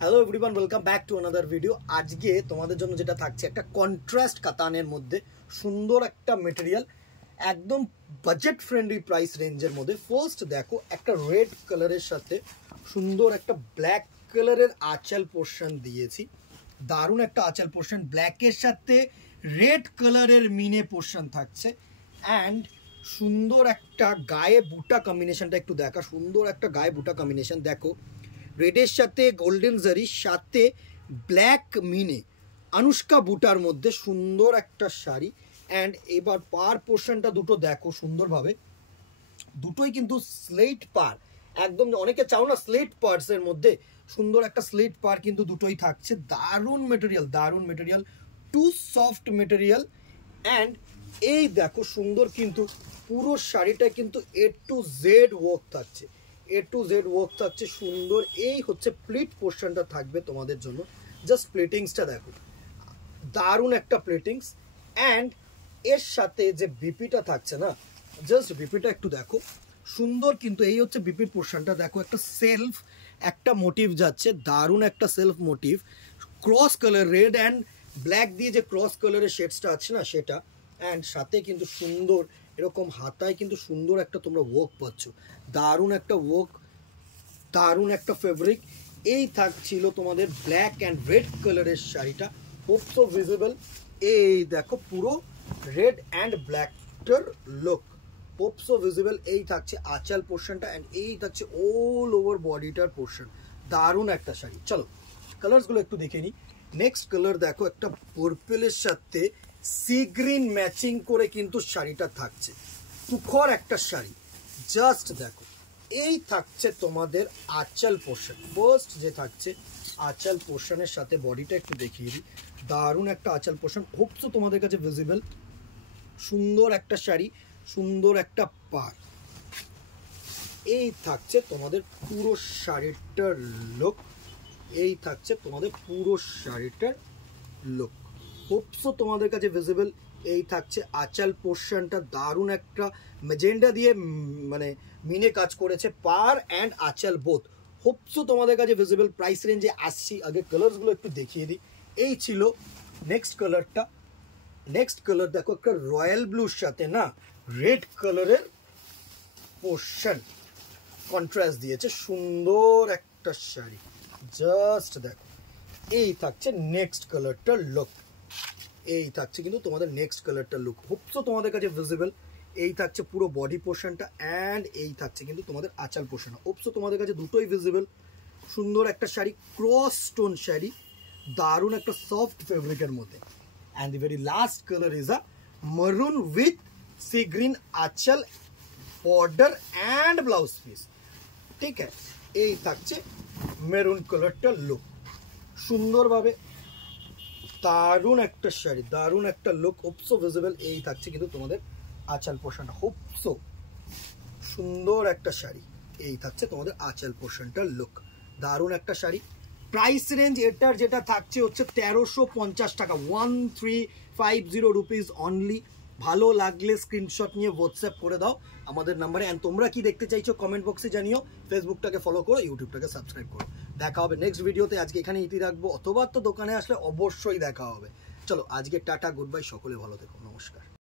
Hello everyone, welcome back to another video. আজকে তোমাদের জন্য যেটা থাকছে একটা কন্ট্রাস্ট কাতানের মধ্যে সুন্দর একটা মেটেরিয়াল, একদম বাজেট ফ্রেন্ডলি প্রাইস রেঞ্জের মধ্যে। ফার্স্ট দেখো, একটা রেড কালারের সাথে সুন্দর একটা ব্ল্যাক কালারের আঁচল পোর্শন দিয়েছি। দারুণ একটা আঁচল পোর্শন, ব্ল্যাকের সাথে রেড কালারের মিনে পোর্শন থাকছে। অ্যান্ড সুন্দর একটা গায়ে বুটা কম্বিনেশনটা একটু দেখা, সুন্দর একটা গায়ে বুটা কম্বিনেশন দেখো, রেডের সাথে গোল্ডেন জারির সাথে ব্ল্যাক মিনে অনুষ্কা বুটার মধ্যে সুন্দর একটা শাড়ি। অ্যান্ড এবার পার পোর্শনটা দুটো দেখো সুন্দরভাবে, দুটোই কিন্তু স্লেট পার, একদম অনেকে চাও না স্লেট পার্সের মধ্যে, সুন্দর একটা স্লেট পার কিন্তু দুটোই থাকছে। দারুণ মেটেরিয়াল, দারুণ material, too soft material. And এই দেখো সুন্দর কিন্তু পুরো শাড়িটা কিন্তু এ টু জেড ওয়ার্ক থাকছে, এ টু জেড ওয়ার্ক থাকছে সুন্দর। এই হচ্ছে প্লিট পোর্শনটা থাকবে তোমাদের জন্য। জাস্ট প্লেটিংসটা দেখো, দারুণ একটা প্লেটিংস। অ্যান্ড এর সাথে যে বিপিটা থাকছে না, জাস্ট বিপিটা একটু দেখো সুন্দর কিন্তু। এই হচ্ছে বিপির পোর্শনটা দেখো, একটা সেলফ একটা মোটিভ যাচ্ছে, দারুণ একটা self motive, cross colour red and black দিয়ে যে ক্রস কালারের শেডসটা আছে না সেটা। অ্যান্ড সাথে কিন্তু সুন্দর এরকম হাতায় কিন্তু সুন্দর একটা তোমরা ওয়ার্ক পাচ্ছ, দারুণ একটা ওয়ার্ক, দারুণ একটা ফেব্রিক। এই থাকছিল তোমাদের ব্ল্যাক অ্যান্ড রেড কালারের শাড়িটা, খুব তো ভিজিবল। এই দেখো পুরো রেড অ্যান্ড ব্ল্যাকটার লুক, পোপসো ভিজিবল। এই থাকছে আঁচল পোর্শনটা অ্যান্ড এই থাকছে অল ওভার বডিটার পোর্শন, দারুণ একটা শাড়ি। চলো কালারসগুলো একটু দেখে নিই। নেক্সট কালার দেখো, একটা পার্পলের সাথে সি গ্রিন ম্যাচিং করে কিন্তু শাড়িটা থাকছে, তুখর একটা শাড়ি। জাস্ট দেখো, এই থাকছে তোমাদের আঁচল পোর্শন। ফার্স্ট যে থাকছে আঁচল পোর্শনের সাথে বডিটা একটু দেখিয়ে দিই, দারুণ একটা আঁচল পোর্শন, হোপসো তোমাদের কাছে ভিজিবল। সুন্দর একটা শাড়ি, সুন্দর একটা পার। এই থাকছে তোমাদের পুরো শাড়িটার লুক, এই থাকছে তোমাদের পুরো শাড়িটার লুক, হোপসো তোমাদের কাছে ভিজিবল। এই থাকছে আঁচল পোর্শনটা, দারুণ একটা ম্যাজেন্ডা দিয়ে মানে মিনে কাজ করেছে, পার অ্যান্ড আঁচল বোথ, হোপসো তোমাদের কাছে ভিজিবল। প্রাইস রেঞ্জে আসছি, আগে কালারসগুলো একটু দেখিয়ে দিই। এই ছিল নেক্সট কালারটা। নেক্সট কালার দেখো, একটা রয়্যাল ব্লুর সাথে না রেড কালারের পোর্শন কন্ট্রাস্ট দিয়েছে, সুন্দর একটা শাড়ি। জাস্ট দেখো, এই থাকছে নেক্সট কালারটার লুক, এই থাকছে কিন্তু তোমাদের নেক্সট কালারটার লুক, হোপসো তোমাদের কাছে ভিজিবল। এই থাকছে পুরো বডি পোর্শনটা অ্যান্ড এই থাকছে কিন্তু তোমাদের আঁচল পোর্শন, হোপসো তোমাদের কাছে দুটোই ভিজিবল। সুন্দর একটা শাড়ি, ক্রস স্টোন শাড়ি, দারুণ একটা সফট ফেব্রিকের মধ্যে। And the very last colour is a মারুন উইথ সি গ্রিন আঁচল বর্ডার অ্যান্ড ব্লাউজ পিস। ঠিক আছে, এই থাকছে মেরুন কালারটার লুক, সুন্দরভাবে দারুণ একটা শাড়ি, দারুণ একটা লুক, হোপসো ভিজিবল। এই থাকছে কিন্তু তোমাদের আঁচল পোর্শনটা, হোপসো সুন্দর একটা শাড়ি। এই থাকছে তোমাদের আঁচল পোর্শনটার লুক, দারুণ একটা শাড়ি। প্রাইস রেঞ্জ এটার যেটা থাকছে হচ্ছে 1350 টাকা, 1350 রুপিস অনলি। ভালো লাগলে স্ক্রিনশট নিয়ে হোয়াটসঅ্যাপ করে দাও আমাদের নাম্বারে। অ্যান্ড তোমরা কি দেখতে চাইছো কমেন্ট বক্সে জানিও, ফেসবুকটাকে ফলো করো, ইউটিউবটাকে সাবস্ক্রাইব করো। দেখা হবে নেক্সট ভিডিওতে। আজকে এখানে ইতি রাখবো, অথবা তো দোকানে আসলে অবশ্যই দেখা হবে। চলো আজকে টাটা, গুড বাই, সকলে ভালো থেকো, নমস্কার।